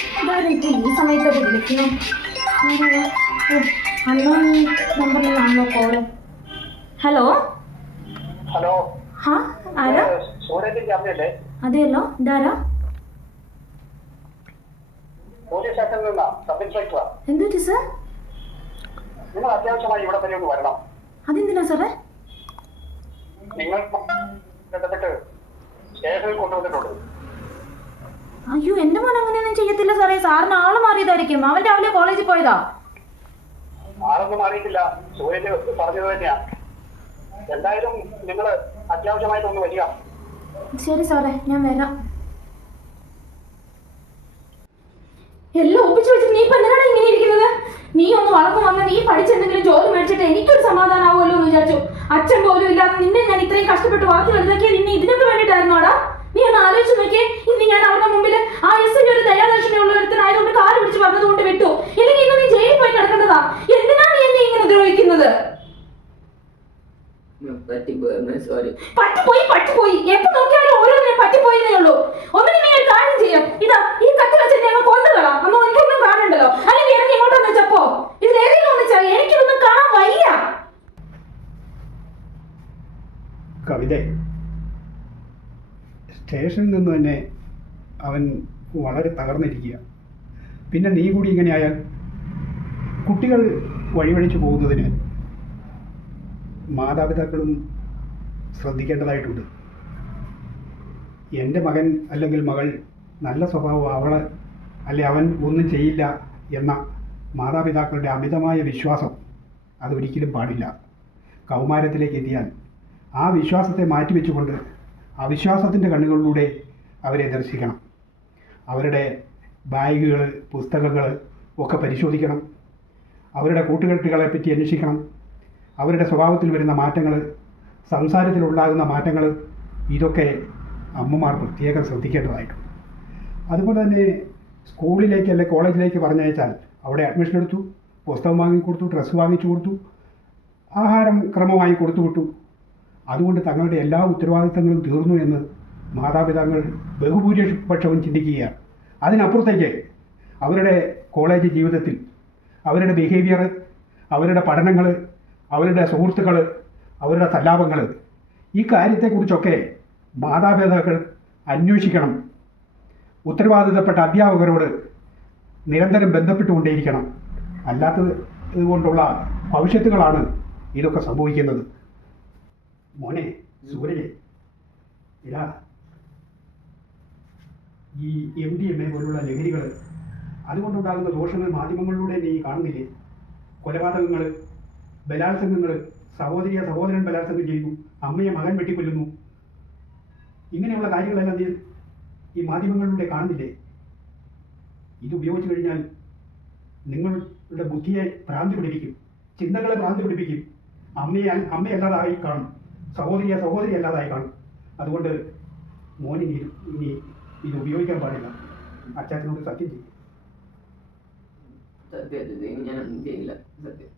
ഈ സമയത്തൊക്കെ വിളിക്കുന്നു. അണ്ണോൺ നമ്പറിലാണല്ലോ കോള്. ഹലോ ഹലോ, ഹാ ആരാ? സൂരജിന്റെ അമ്മയല്ലേ? അതെയല്ലോ, ഇതാരാ? പോലീസ് സ്റ്റേഷനിൽ നിന്നാ, സബ് ഇൻസ്പെക്ടറാ. എന്ത് പറ്റി സാർ? നിങ്ങൾ അത്യാവശ്യമായി ഇവിടെ തന്നെ ഒന്ന് വരണം. അതെന്തിനാ സാറേ? നിങ്ങൾ ബന്ധപ്പെട്ട് സ്റ്റേഷനിൽ കൊണ്ടുവന്നിട്ടുണ്ട്. അയ്യോ, എന്റെ മോൻ അങ്ങനെയൊന്നും ചെയ്യത്തില്ല സാറേ. സാറിന് ആള് മാറിയതായിരിക്കും. അവൻ രാവിലെ കോളേജിൽ പോയതാ. ആളൊന്നും മാറിയിട്ടില്ല, സൂരജ് പറഞ്ഞത് തന്നെയാ. എന്തായാലും നിങ്ങൾ അത്യാവശ്യമായിട്ടൊന്ന് വരിക. ശരി സാറേ, ഞാൻ വരാം. എല്ലാം ഒപ്പിച്ചു വെച്ചിട്ട് നീ ഇപ്പൊ എന്തിനാണ് ഇങ്ങനെ ഇരിക്കുന്നത്? നീ ഒന്ന് വളർന്നു വന്ന് നീ പഠിച്ചെന്തെങ്കിലും ജോലി മേടിച്ചിട്ട് എനിക്കൊരു സമാധാനമാവുമല്ലോ എന്ന് വിചാരിച്ചു. അച്ഛൻ പോലും ഇല്ലാതെ നിന്നെ ഞാൻ ഇത്രയും കഷ്ടപ്പെട്ട് വളർത്തി വലുതാക്കിയത് നിന്നെ ഇതിനൊക്കെ വേണ്ടിയിട്ടായിരുന്നോടാ? നീ ഒന്ന് ആലോചിച്ച് നോക്കിയേ. ഇന്ന് ഞാൻ അവരുടെ മുമ്പിൽ ആ എസിന്റെ ഒരു ദയാദർശനമുള്ള ഒരുത്തനായതുകൊണ്ട് കാല് പിടിച്ച് പറഞ്ഞതുകൊണ്ട് വിട്ടു. ഇല്ലെങ്കിൽ ഇന്ന് നീ ജയിലിൽ പോയി കിടക്കേണ്ടതാ. എന്തിനാണ് നീ എന്നെ ഇങ്ങനെ ദ്രോഹിക്കുന്നത്? പറ്റിപ്പോയി. എപ്പോ നോക്കിയാലും ഓരോന്നിനെ പറ്റിപ്പോയിന്നേ ഉള്ളൂ. ഒന്നിനും നീ ഒരു കാര്യം ചെയ്യാം. ഇതാ ഈ കത്തി വെച്ച് ഞങ്ങൾ കൊന്നുകളാം. അന്ന് എനിക്കൊന്നും കാണണ്ടല്ലോ. അല്ലെങ്കിൽ ഇറങ്ങി ഇങ്ങോട്ടൊന്ന് വെച്ചപ്പോ ഇതിലേതെങ്കിലും ഒന്ന് ചെയ്യാം. എനിക്കിതൊന്നും കാണാൻ വയ്യ. കവിത സ്റ്റേഷനിൽ നിന്ന് തന്നെ അവൻ വളരെ തകർന്നിരിക്കുക. പിന്നെ നീ കൂടി ഇങ്ങനെ ആയാൽ കുട്ടികൾ വഴിവഴിച്ചു പോകുന്നതിന് മാതാപിതാക്കളും ശ്രദ്ധിക്കേണ്ടതായിട്ടുണ്ട്. എൻ്റെ മകൻ അല്ലെങ്കിൽ മകൾ നല്ല സ്വഭാവം അവൾ അല്ലെ അവൻ ഒന്നും ചെയ്യില്ല എന്ന മാതാപിതാക്കളുടെ അമിതമായ വിശ്വാസം അതൊരിക്കലും പാടില്ല. കൗമാരത്തിലേക്ക് എത്തിയാൽ ആ വിശ്വാസത്തെ മാറ്റിവെച്ചുകൊണ്ട് അവിശ്വാസത്തിൻ്റെ കണ്ണുകളിലൂടെ അവരെ ദർശിക്കണം. അവരുടെ ബാഗുകൾ, പുസ്തകങ്ങൾ ഒക്കെ പരിശോധിക്കണം. അവരുടെ കൂട്ടുകെട്ടുകളെ പറ്റി അന്വേഷിക്കണം. അവരുടെ സ്വഭാവത്തിൽ വരുന്ന മാറ്റങ്ങൾ, സംസാരത്തിലുണ്ടാകുന്ന മാറ്റങ്ങൾ, ഇതൊക്കെ അമ്മമാർ പ്രത്യേകം ശ്രദ്ധിക്കേണ്ടതായിട്ടുണ്ട്. അതുപോലെ തന്നെ സ്കൂളിലേക്ക് അല്ലെങ്കിൽ കോളേജിലേക്ക് പറഞ്ഞയച്ചാൽ അവിടെ അഡ്മിഷൻ എടുത്തു, പുസ്തകം വാങ്ങിക്കൊടുത്തു, ഡ്രസ്സ് വാങ്ങിച്ചു കൊടുത്തു, ആഹാരം ക്രമമായി കൊടുത്തു വിട്ടു. അതുകൊണ്ട് തങ്ങളുടെ എല്ലാ ഉത്തരവാദിത്തങ്ങളും തീർന്നു എന്ന് മാതാപിതാക്കൾ ബഹുഭൂരിപക്ഷവും ചിന്തിക്കുകയാണ്. അതിനപ്പുറത്തേക്ക് അവരുടെ കോളേജ് ജീവിതത്തിൽ അവരുടെ ബിഹേവിയർ, അവരുടെ പഠനങ്ങൾ, അവരുടെ സുഹൃത്തുക്കൾ, അവരുടെ സല്ലാപങ്ങൾ, ഈ കാര്യത്തെക്കുറിച്ചൊക്കെ മാതാപിതാക്കൾ അന്വേഷിക്കണം. ഉത്തരവാദിത്തപ്പെട്ട അധ്യാപകരോട് നിരന്തരം ബന്ധപ്പെട്ടുകൊണ്ടേയിരിക്കണം. അല്ലാത്തത് ഇതുകൊണ്ടുള്ള ഭവിഷ്യത്തുകളാണ് ഇതൊക്കെ സംഭവിക്കുന്നത്. മോനെ സൂരജ്, ഇതാ ഈ MDMA പോലുള്ള ലഹരികൾ, അതുകൊണ്ടുണ്ടാകുന്ന ദോഷങ്ങൾ മാധ്യമങ്ങളിലൂടെ നീ കാണുന്നില്ലേ? കൊലപാതകങ്ങൾ, ബലാത്സംഗങ്ങൾ, സഹോദരൻ ബലാത്സംഗം ചെയ്യുന്നു, അമ്മയെ മകൻ വെട്ടിക്കൊല്ലുന്നു, ഇങ്ങനെയുള്ള കാര്യങ്ങളെല്ലാം നീ ഈ മാധ്യമങ്ങളിലൂടെ കാണുന്നില്ലേ? ഇത് ഉപയോഗിച്ചു കഴിഞ്ഞാൽ നിങ്ങളുടെ ബുദ്ധിയെ ഭ്രാന്തി പിടിപ്പിക്കും, ചിന്തകളെ ഭ്രാന്തി പിടിപ്പിക്കും. അമ്മയല്ലാതായി കാണും, സഹോദരി അല്ലാതായി കാണും. അതുകൊണ്ട് മോനി ഇനി ഇത് ഉപയോഗിക്കാൻ പാടില്ല. അച്ചാച്ചനോട് സത്യം ചെയ്യും. സത്യം, ഞാൻ ചെയ്യില്ല. സത്യം.